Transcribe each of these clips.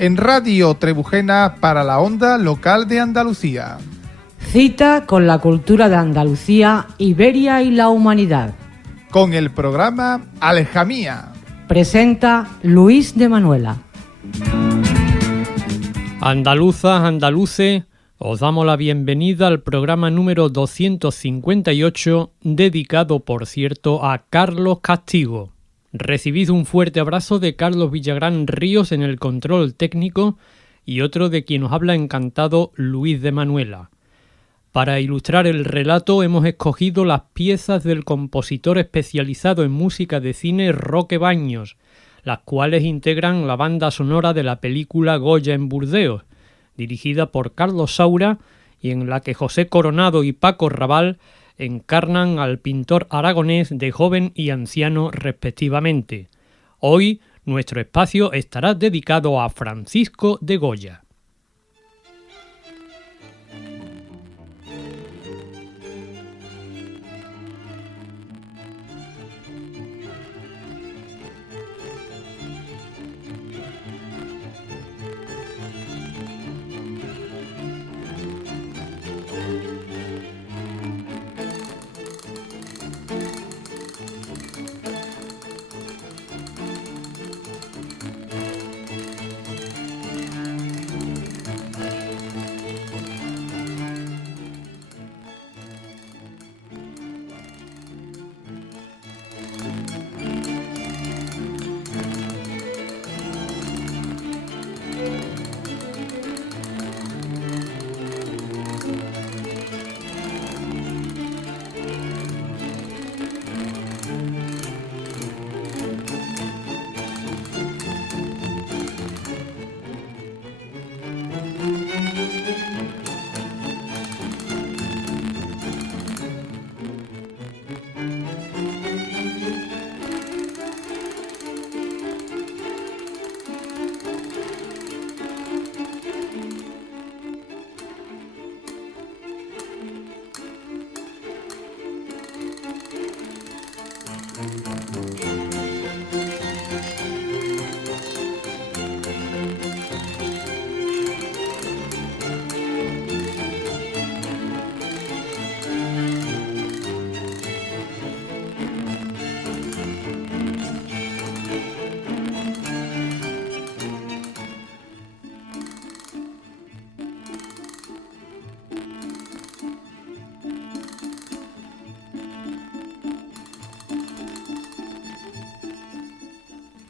En Radio Trebujena para la onda local de Andalucía. Cita con la cultura de Andalucía, Iberia y la humanidad. Con el programa Alejamía. Presenta Luis de Manuela. Andaluzas, andaluces, os damos la bienvenida al programa número 258, dedicado, por cierto, a Carlos Castigo. Recibid un fuerte abrazo de Carlos Villagrán Ríos en el control técnico y otro de quien os habla encantado, Luis de Manuela. Para ilustrar el relato hemos escogido las piezas del compositor especializado en música de cine Roque Baños, las cuales integran la banda sonora de la película Goya en Burdeos, dirigida por Carlos Saura y en la que José Coronado y Paco Raval encarnan al pintor aragonés de joven y anciano respectivamente. Hoy nuestro espacio estará dedicado a Francisco de Goya.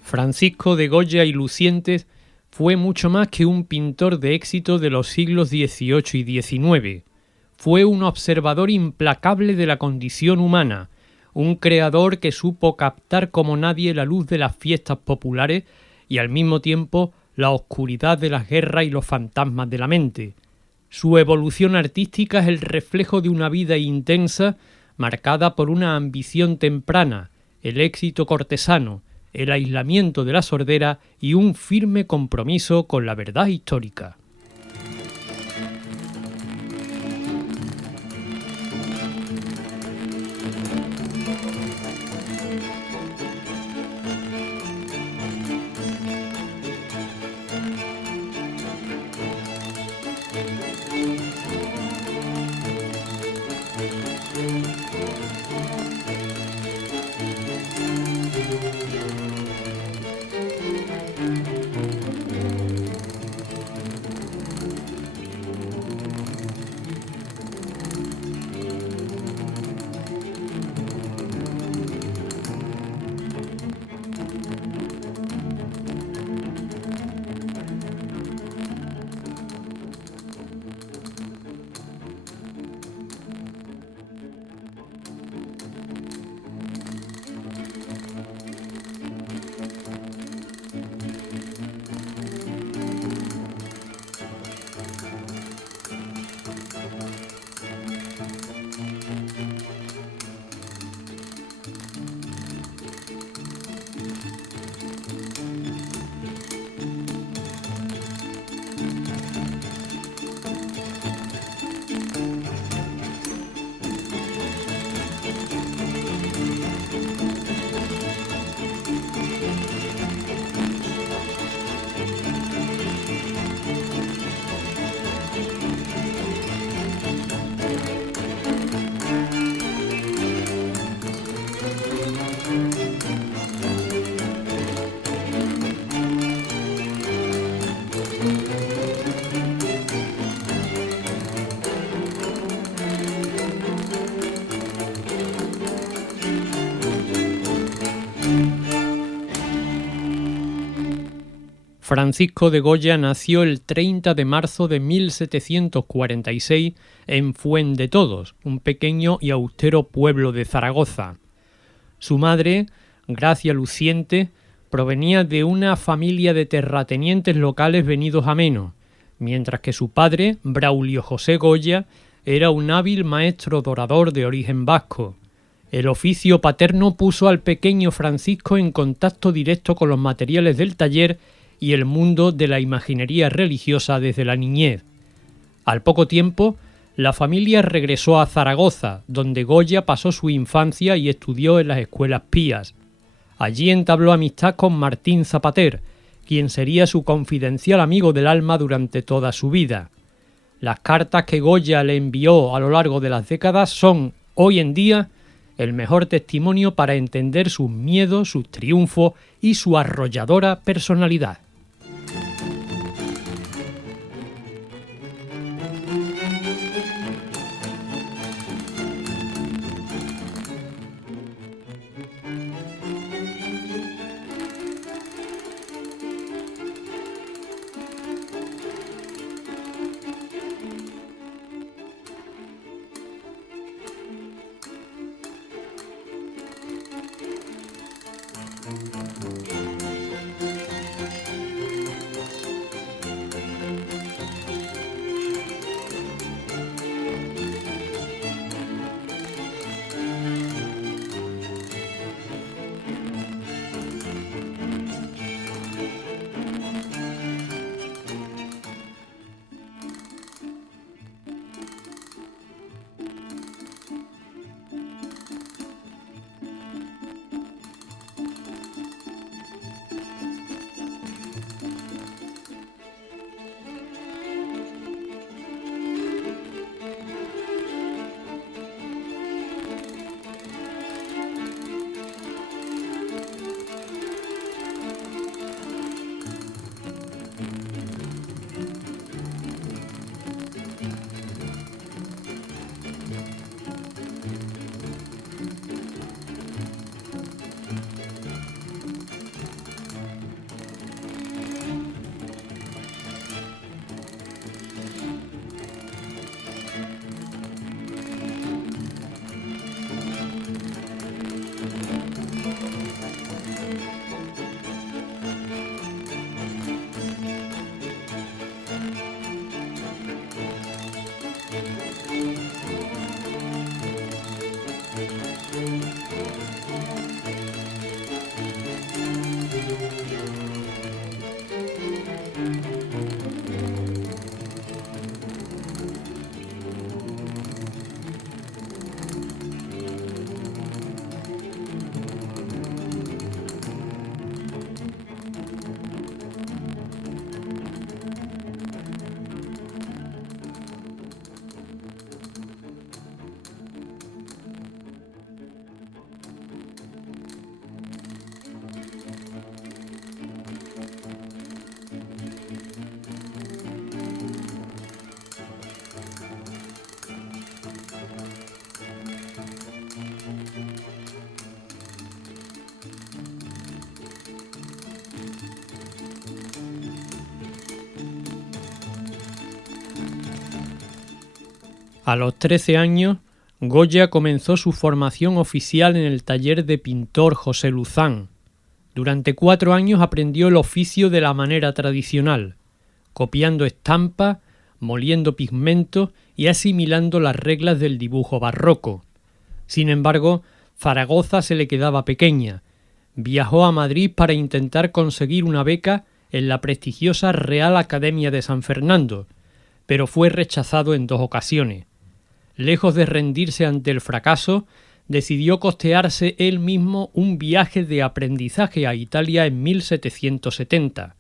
Francisco de Goya y Lucientes fue mucho más que un pintor de éxito de los siglos XVIII y XIX. Fue un observador implacable de la condición humana, un creador que supo captar como nadie la luz de las fiestas populares y al mismo tiempo la oscuridad de las guerras y los fantasmas de la mente. Su evolución artística es el reflejo de una vida intensa marcada por una ambición temprana, el éxito cortesano, el aislamiento de la sordera y un firme compromiso con la verdad histórica. Francisco de Goya nació el 30 de marzo de 1746 en Fuendetodos, un pequeño y austero pueblo de Zaragoza. Su madre, Gracia Luciente, provenía de una familia de terratenientes locales venidos a menos, mientras que su padre, Braulio José Goya, era un hábil maestro dorador de origen vasco. El oficio paterno puso al pequeño Francisco en contacto directo con los materiales del taller y el mundo de la imaginería religiosa desde la niñez. Al poco tiempo, la familia regresó a Zaragoza, donde Goya pasó su infancia y estudió en las escuelas pías. Allí entabló amistad con Martín Zapater, quien sería su confidencial amigo del alma durante toda su vida. Las cartas que Goya le envió a lo largo de las décadas son, hoy en día, el mejor testimonio para entender sus miedos, sus triunfos y su arrolladora personalidad. A los 13 años, Goya comenzó su formación oficial en el taller de pintor José Luzán. Durante 4 años aprendió el oficio de la manera tradicional, copiando estampas, moliendo pigmentos y asimilando las reglas del dibujo barroco. Sin embargo, Zaragoza se le quedaba pequeña. Viajó a Madrid para intentar conseguir una beca en la prestigiosa Real Academia de San Fernando, pero fue rechazado en 2 ocasiones. Lejos de rendirse ante el fracaso, decidió costearse él mismo un viaje de aprendizaje a Italia en 1770.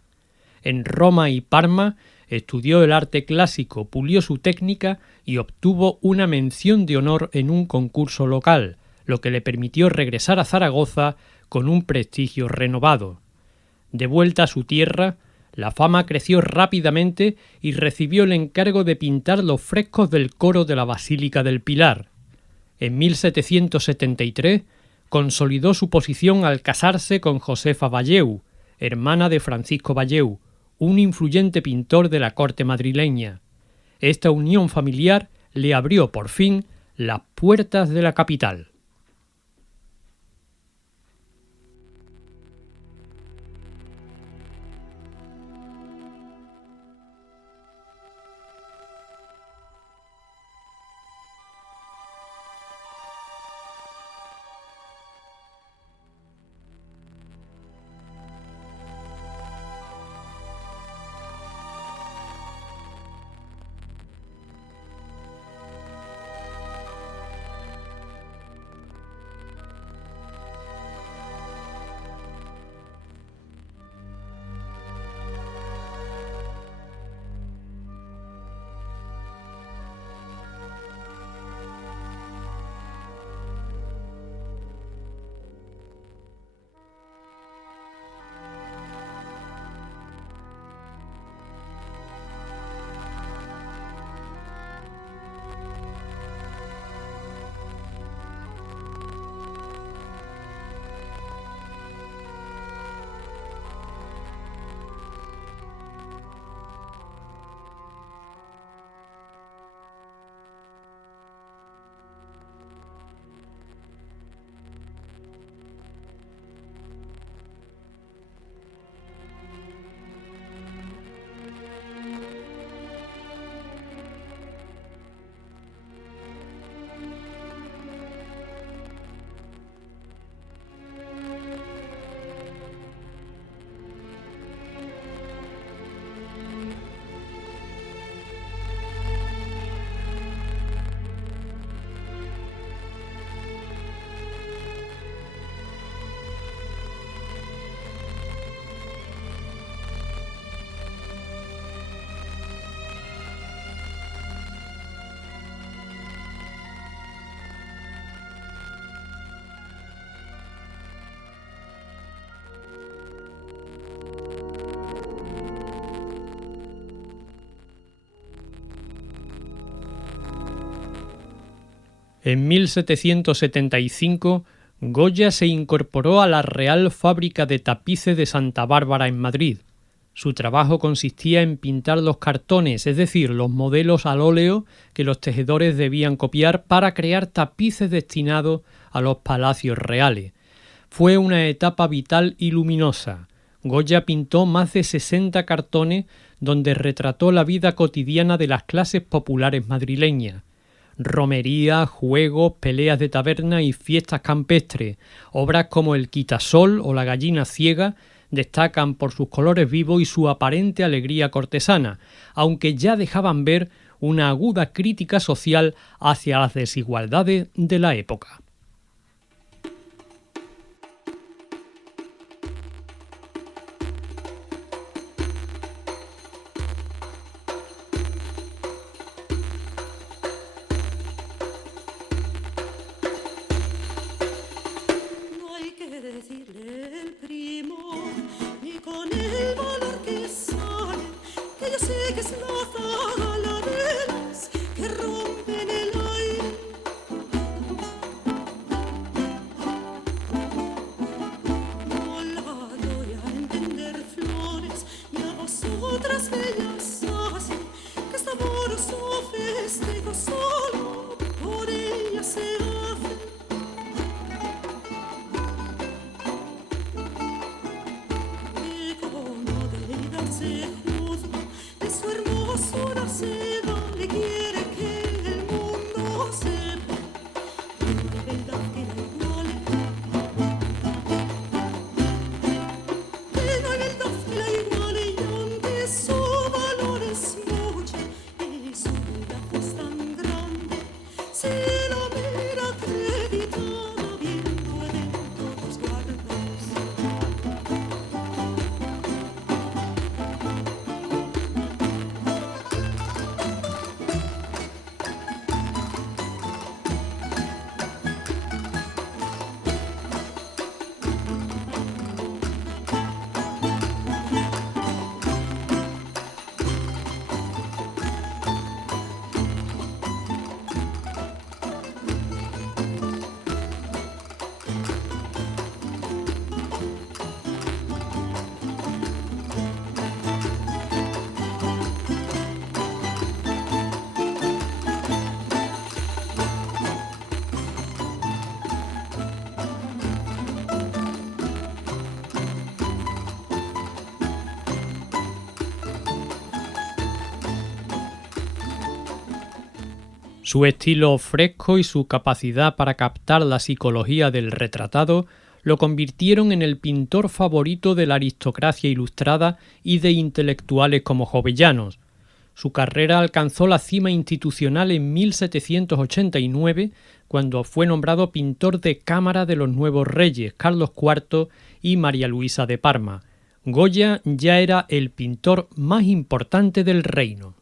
En Roma y Parma estudió el arte clásico, pulió su técnica y obtuvo una mención de honor en un concurso local, lo que le permitió regresar a Zaragoza con un prestigio renovado. De vuelta a su tierra, la fama creció rápidamente y recibió el encargo de pintar los frescos del coro de la Basílica del Pilar. En 1773 consolidó su posición al casarse con Josefa Valleu, hermana de Francisco Valleu, un influyente pintor de la corte madrileña. Esta unión familiar le abrió por fin las puertas de la capital. En 1775, Goya se incorporó a la Real Fábrica de Tapices de Santa Bárbara en Madrid. Su trabajo consistía en pintar los cartones, es decir, los modelos al óleo que los tejedores debían copiar para crear tapices destinados a los palacios reales. Fue una etapa vital y luminosa. Goya pintó más de 60 cartones donde retrató la vida cotidiana de las clases populares madrileñas. Romerías, juegos, peleas de taberna y fiestas campestres. Obras como El Quitasol o La Gallina Ciega destacan por sus colores vivos y su aparente alegría cortesana, aunque ya dejaban ver una aguda crítica social hacia las desigualdades de la época. Su estilo fresco y su capacidad para captar la psicología del retratado lo convirtieron en el pintor favorito de la aristocracia ilustrada y de intelectuales como Jovellanos. Su carrera alcanzó la cima institucional en 1789, cuando fue nombrado pintor de cámara de los nuevos reyes Carlos IV y María Luisa de Parma. Goya ya era el pintor más importante del reino.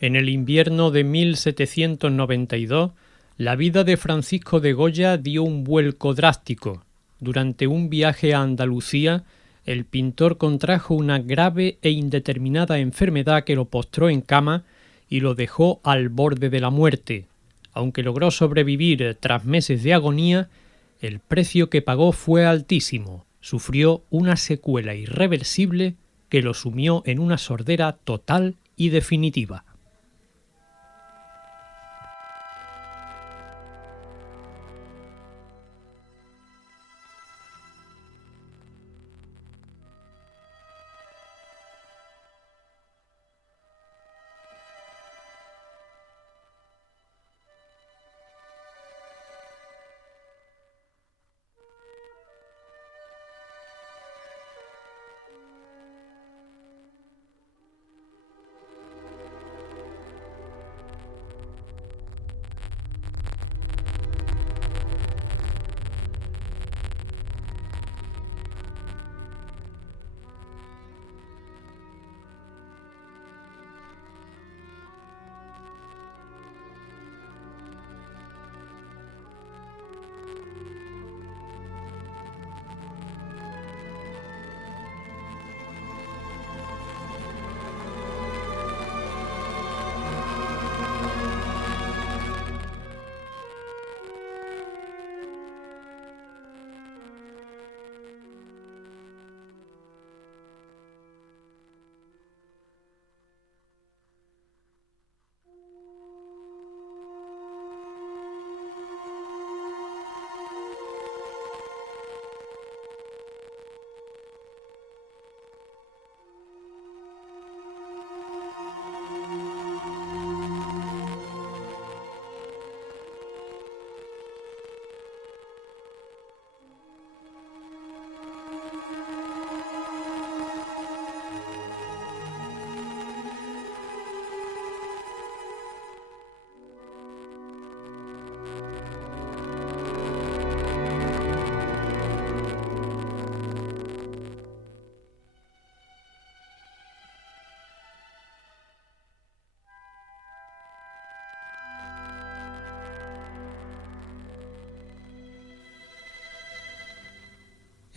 En el invierno de 1792, la vida de Francisco de Goya dio un vuelco drástico. Durante un viaje a Andalucía, el pintor contrajo una grave e indeterminada enfermedad que lo postró en cama y lo dejó al borde de la muerte. Aunque logró sobrevivir tras meses de agonía, el precio que pagó fue altísimo. Sufrió una secuela irreversible que lo sumió en una sordera total y definitiva.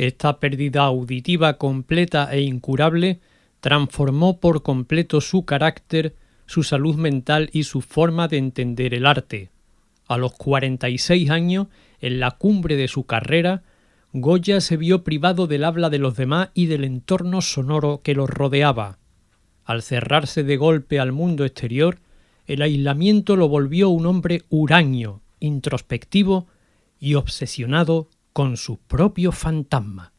Esta pérdida auditiva completa e incurable transformó por completo su carácter, su salud mental y su forma de entender el arte. A los 46 años, en la cumbre de su carrera, Goya se vio privado del habla de los demás y del entorno sonoro que los rodeaba. Al cerrarse de golpe al mundo exterior, el aislamiento lo volvió un hombre huraño, introspectivo y obsesionado con sus propios fantasmas.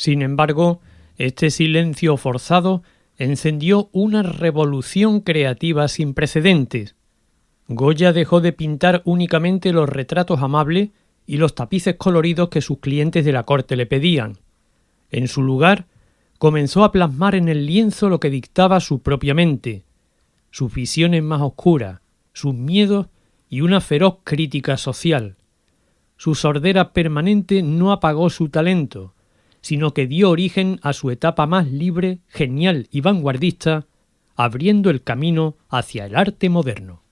Sin embargo, este silencio forzado encendió una revolución creativa sin precedentes. Goya dejó de pintar únicamente los retratos amables y los tapices coloridos que sus clientes de la corte le pedían. En su lugar, comenzó a plasmar en el lienzo lo que dictaba su propia mente, sus visiones más oscuras, sus miedos y una feroz crítica social. Su sordera permanente no apagó su talento, sino que dio origen a su etapa más libre, genial y vanguardista, abriendo el camino hacia el arte moderno.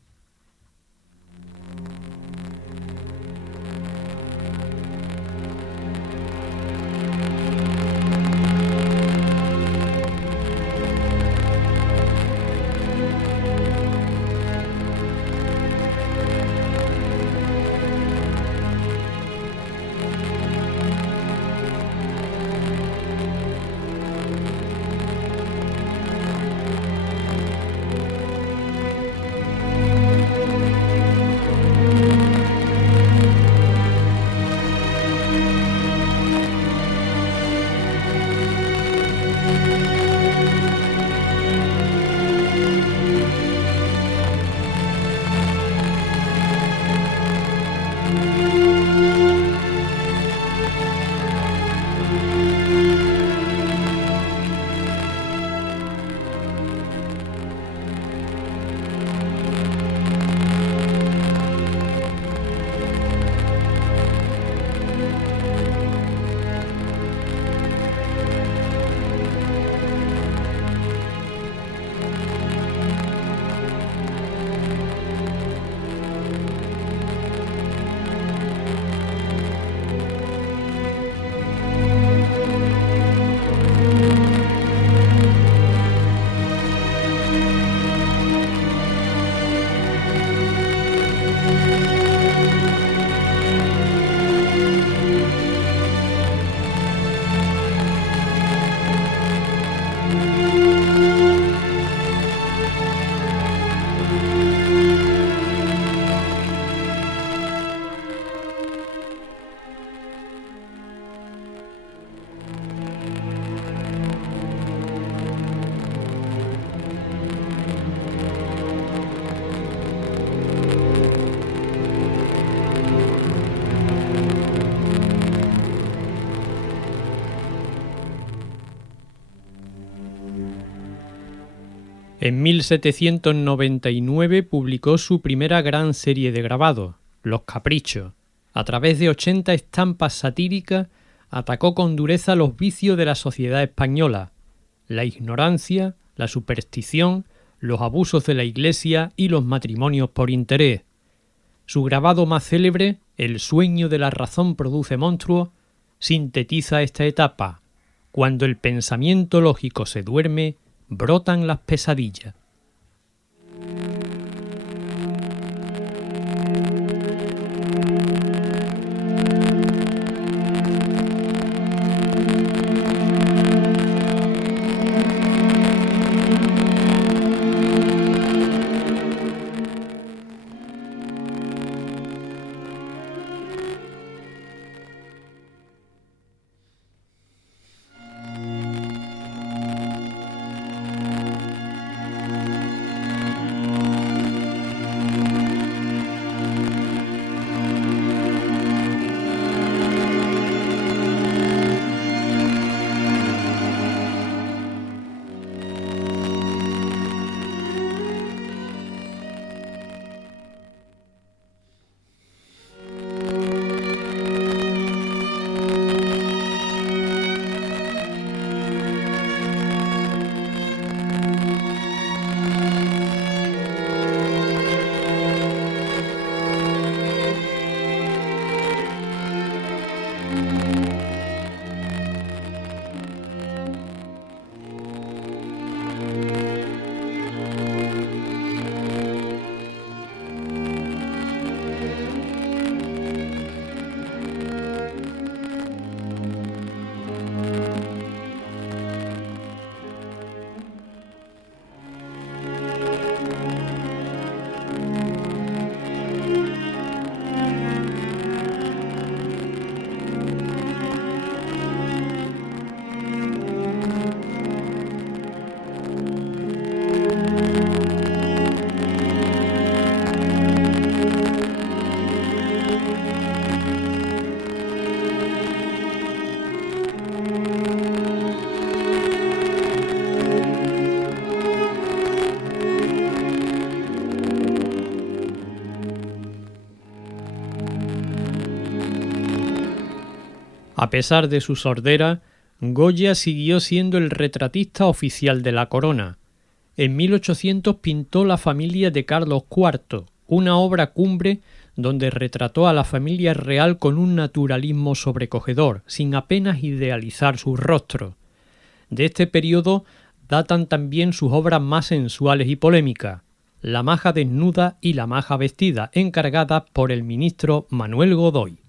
En 1799 publicó su primera gran serie de grabados, Los Caprichos. A través de 80 estampas satíricas, atacó con dureza los vicios de la sociedad española, la ignorancia, la superstición, los abusos de la Iglesia y los matrimonios por interés. Su grabado más célebre, El sueño de la razón produce monstruos, sintetiza esta etapa. Cuando el pensamiento lógico se duerme, brotan las pesadillas. A pesar de su sordera, Goya siguió siendo el retratista oficial de la corona. En 1800 pintó La familia de Carlos IV, una obra cumbre donde retrató a la familia real con un naturalismo sobrecogedor, sin apenas idealizar sus rostros. De este periodo datan también sus obras más sensuales y polémicas, La maja desnuda y La maja vestida, encargadas por el ministro Manuel Godoy.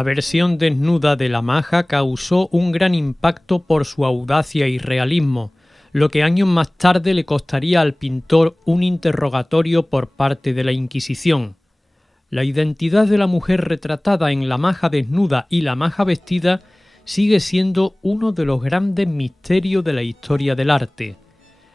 La versión desnuda de La maja causó un gran impacto por su audacia y realismo. lo que años más tarde le costaría al pintor un interrogatorio por parte de la Inquisición. La identidad de la mujer retratada en La maja desnuda y La maja vestida sigue siendo uno de los grandes misterios de la historia del arte.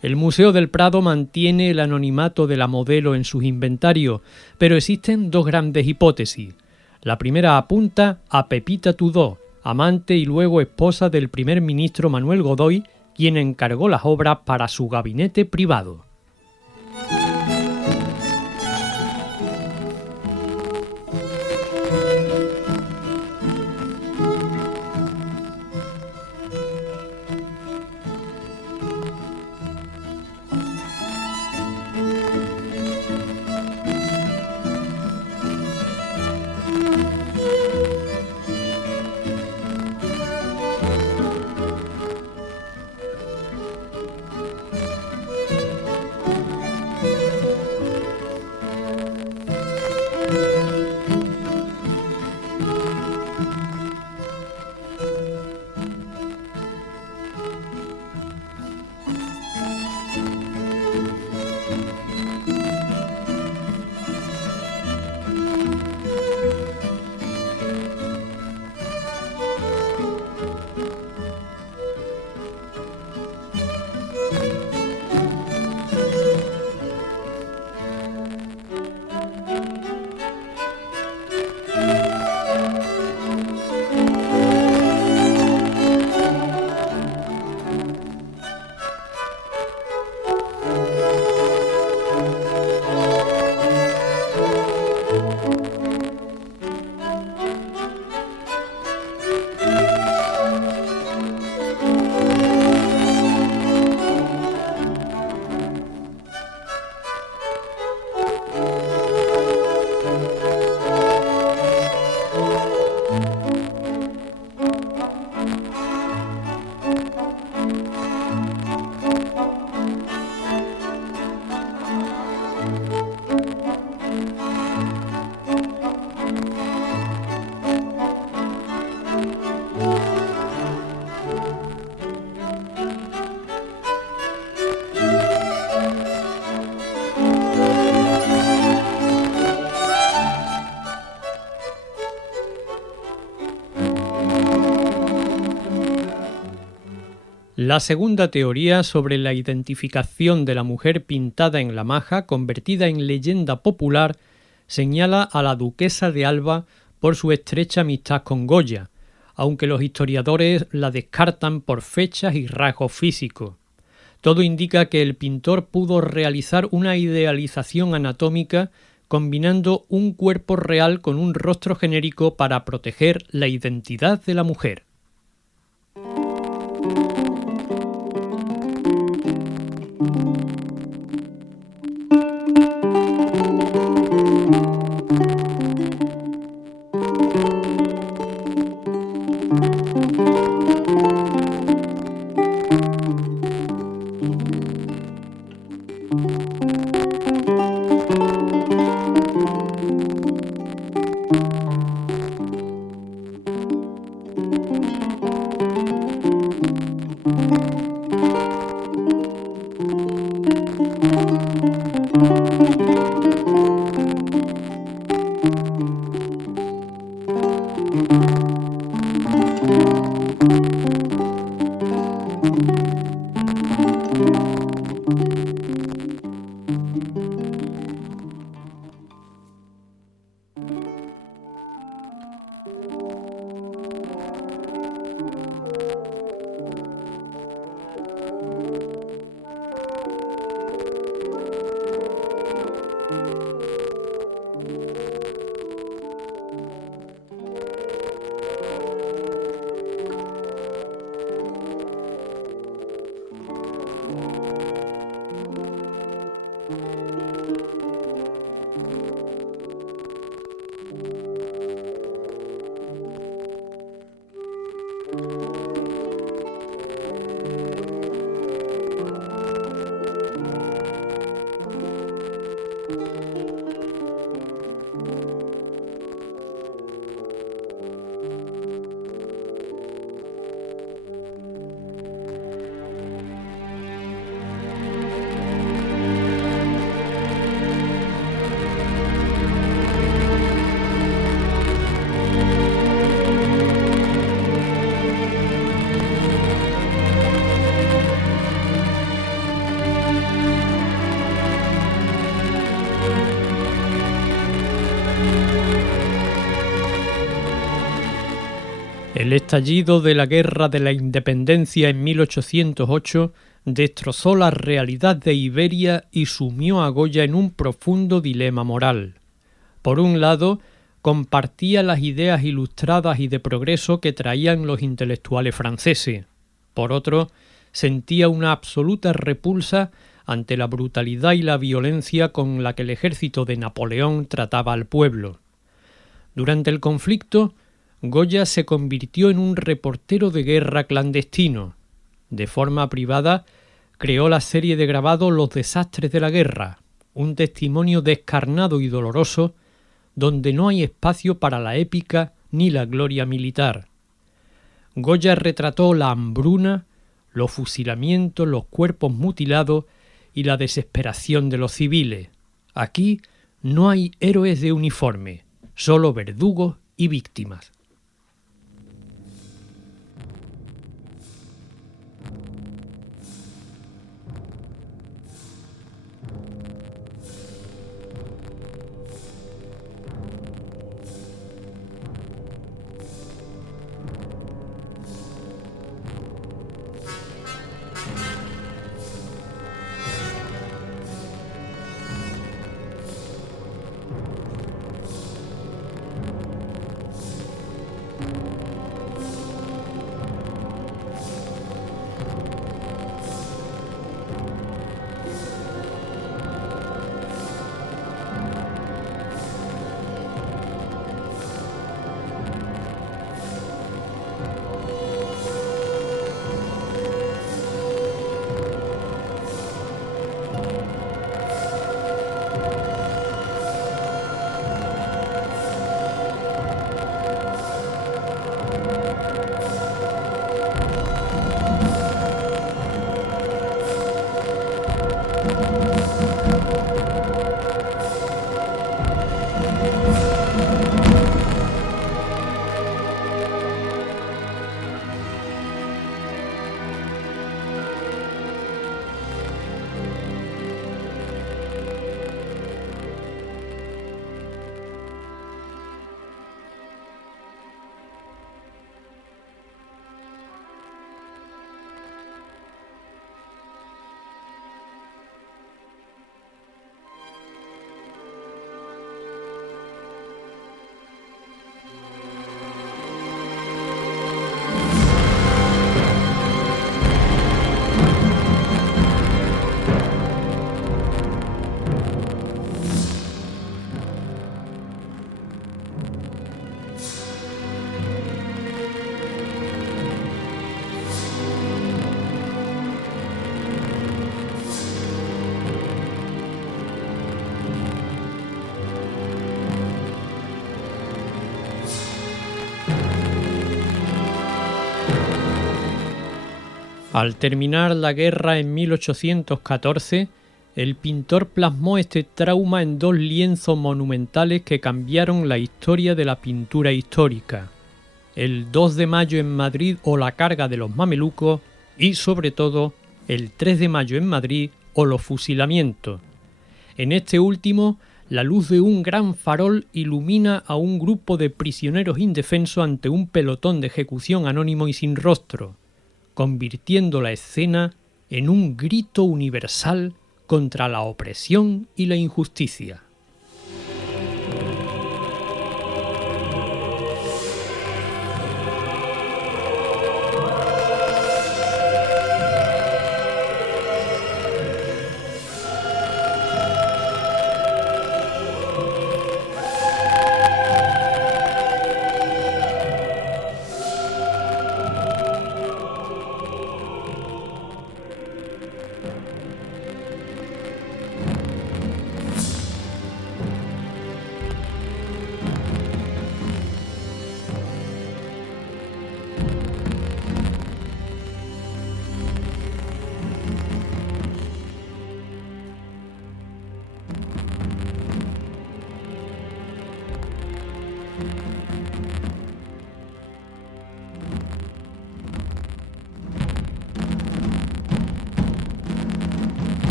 El Museo del Prado mantiene el anonimato de la modelo en sus inventarios, pero existen dos grandes hipótesis. La primera apunta a Pepita Tudó, amante y luego esposa del primer ministro Manuel Godoy, quien encargó las obras para su gabinete privado. La segunda teoría sobre la identificación de la mujer pintada en La maja, convertida en leyenda popular, señala a la duquesa de Alba por su estrecha amistad con Goya, aunque los historiadores la descartan por fechas y rasgos físicos. Todo indica que el pintor pudo realizar una idealización anatómica combinando un cuerpo real con un rostro genérico para proteger la identidad de la mujer. El estallido de la Guerra de la Independencia en 1808 destrozó la realidad de Iberia y sumió a Goya en un profundo dilema moral. Por un lado, compartía las ideas ilustradas y de progreso que traían los intelectuales franceses. Por otro, sentía una absoluta repulsa ante la brutalidad y la violencia con la que el ejército de Napoleón trataba al pueblo. Durante el conflicto, Goya se convirtió en un reportero de guerra clandestino. De forma privada, creó la serie de grabados Los desastres de la guerra, un testimonio descarnado y doloroso donde no hay espacio para la épica ni la gloria militar. Goya retrató la hambruna, los fusilamientos, los cuerpos mutilados y la desesperación de los civiles. Aquí no hay héroes de uniforme, solo verdugos y víctimas. Al terminar la guerra en 1814, el pintor plasmó este trauma en 2 lienzos monumentales que cambiaron la historia de la pintura histórica: el 2 de mayo en Madrid o La carga de los mamelucos y, sobre todo, el 3 de mayo en Madrid o Los fusilamientos. En este último, la luz de un gran farol ilumina a un grupo de prisioneros indefensos ante un pelotón de ejecución anónimo y sin rostro, convirtiendo la escena en un grito universal contra la opresión y la injusticia.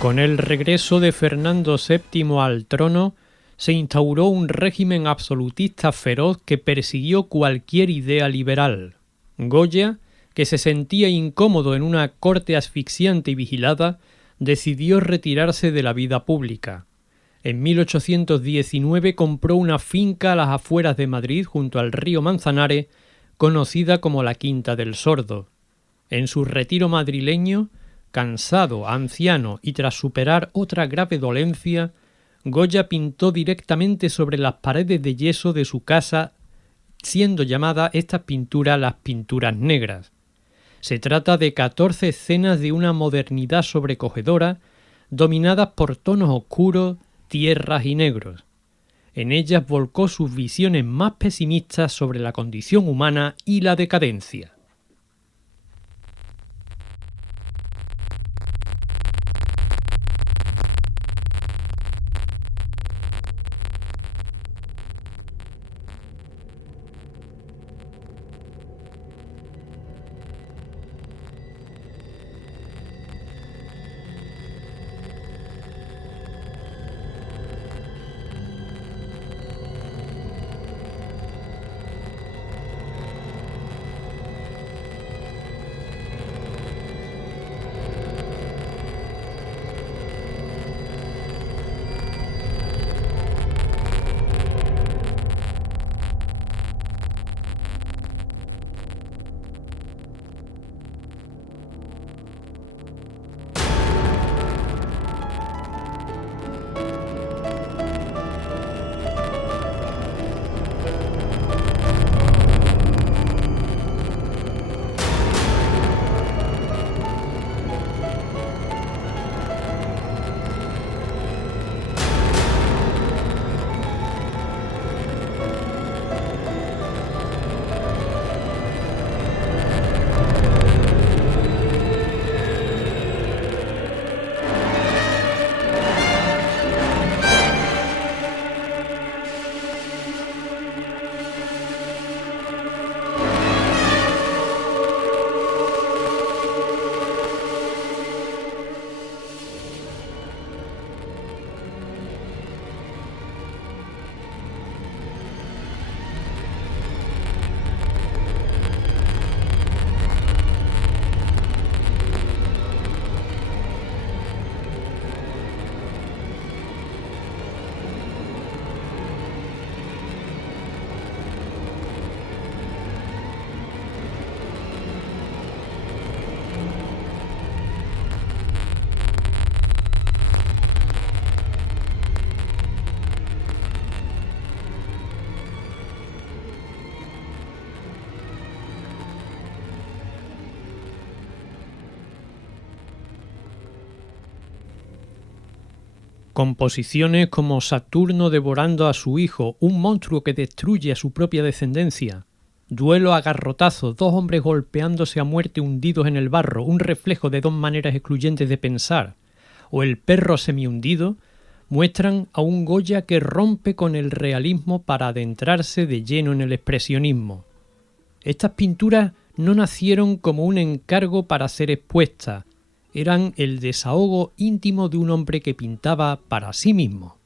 Con el regreso de Fernando VII al trono, se instauró un régimen absolutista feroz que persiguió cualquier idea liberal. Goya, que se sentía incómodo en una corte asfixiante y vigilada, decidió retirarse de la vida pública. En 1819 compró una finca a las afueras de Madrid junto al río Manzanares, conocida como la Quinta del Sordo. En su retiro madrileño, cansado, anciano y tras superar otra grave dolencia, Goya pintó directamente sobre las paredes de yeso de su casa, siendo llamada estas pinturas las pinturas negras. Se trata de 14 escenas de una modernidad sobrecogedora, dominadas por tonos oscuros, tierras y negros. En ellas volcó sus visiones más pesimistas sobre la condición humana y la decadencia. Composiciones como Saturno devorando a su hijo, un monstruo que destruye a su propia descendencia, Duelo a garrotazos, dos hombres golpeándose a muerte hundidos en el barro, un reflejo de dos maneras excluyentes de pensar, o El perro semihundido, muestran a un Goya que rompe con el realismo para adentrarse de lleno en el expresionismo. Estas pinturas no nacieron como un encargo para ser expuestas, eran el desahogo íntimo de un hombre que pintaba para sí mismo.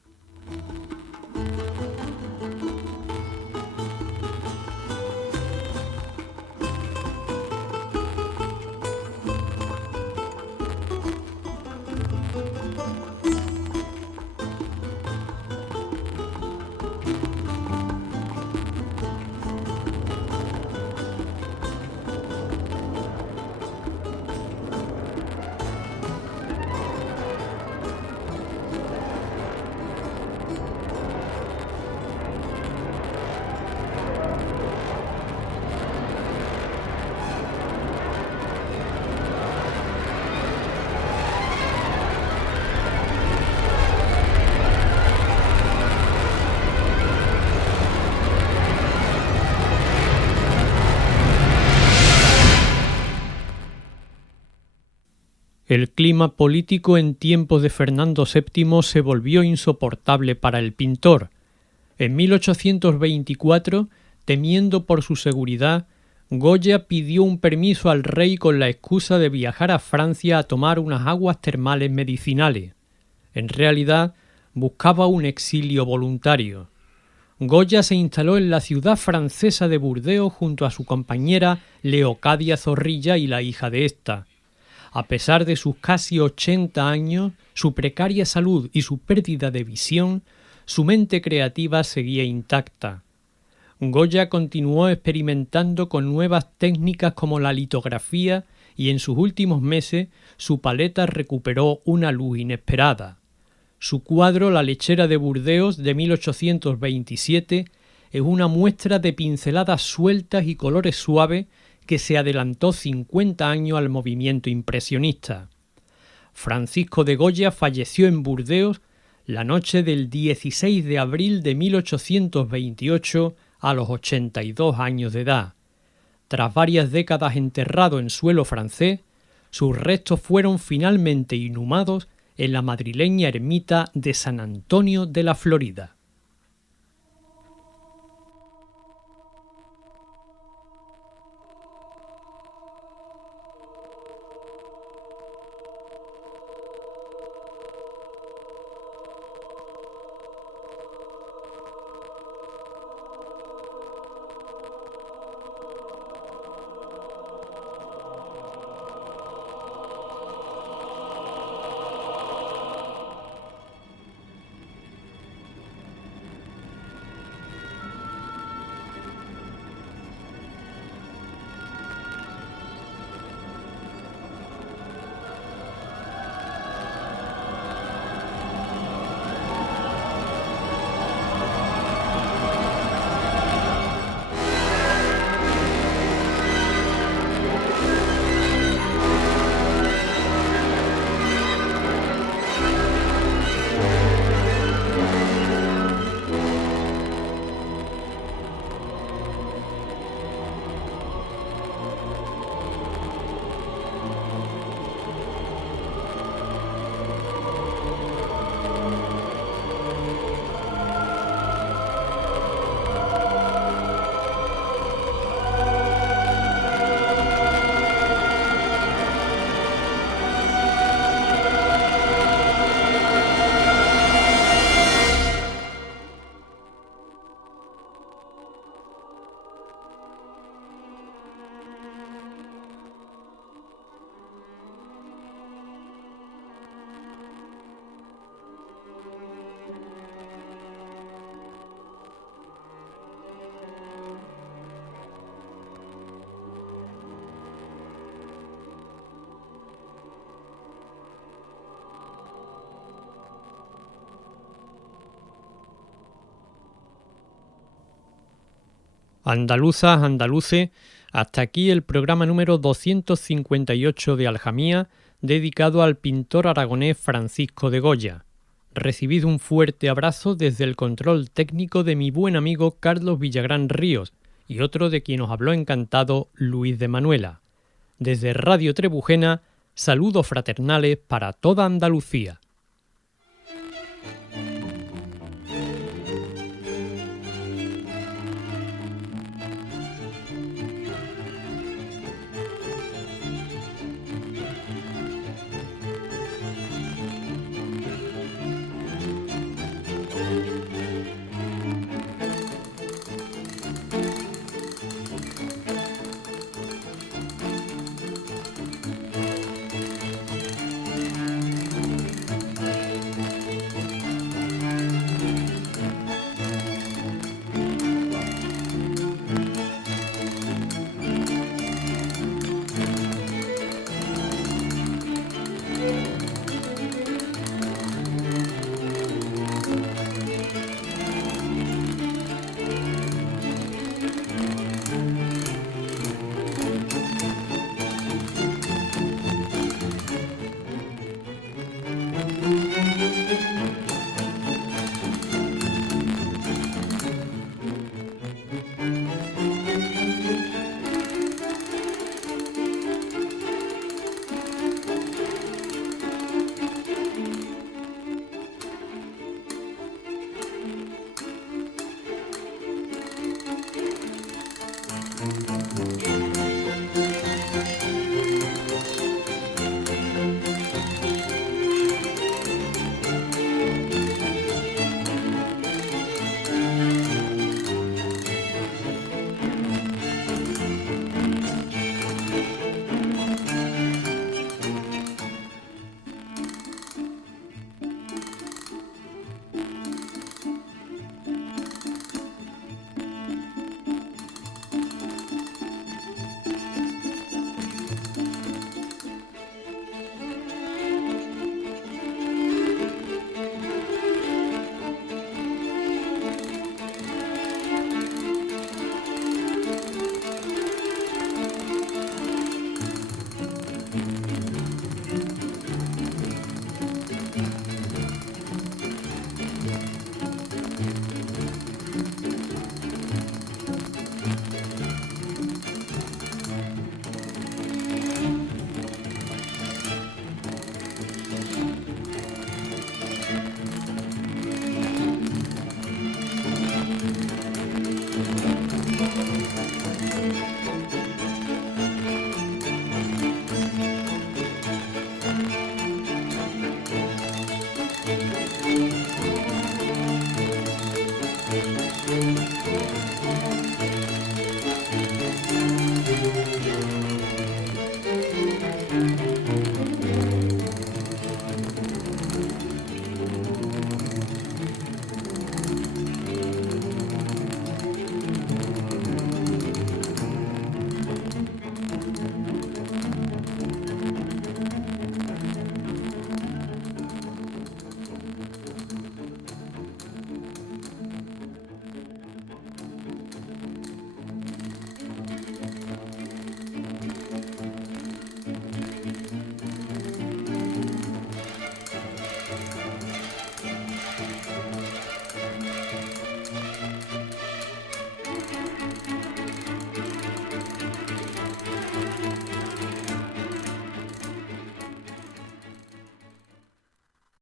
El clima político en tiempos de Fernando VII se volvió insoportable para el pintor. En 1824, temiendo por su seguridad, Goya pidió un permiso al rey con la excusa de viajar a Francia a tomar unas aguas termales medicinales. En realidad, buscaba un exilio voluntario. Goya se instaló en la ciudad francesa de Burdeos junto a su compañera Leocadia Zorrilla y la hija de ésta. A pesar de sus casi 80 años, su precaria salud y su pérdida de visión, su mente creativa seguía intacta. Goya continuó experimentando con nuevas técnicas como la litografía y en sus últimos meses su paleta recuperó una luz inesperada. Su cuadro La lechera de Burdeos de 1827 es una muestra de pinceladas sueltas y colores suaves que se adelantó 50 años al movimiento impresionista. Francisco de Goya falleció en Burdeos la noche del 16 de abril de 1828 a los 82 años de edad. Tras varias décadas enterrado en suelo francés, sus restos fueron finalmente inhumados en la madrileña ermita de San Antonio de la Florida. Andaluzas, andaluces, hasta aquí el programa número 258 de Aljamía, dedicado al pintor aragonés Francisco de Goya. Recibid un fuerte abrazo desde el control técnico de mi buen amigo Carlos Villagrán Ríos y otro de quien os habló encantado, Luis de Manuela. Desde Radio Trebujena, saludos fraternales para toda Andalucía.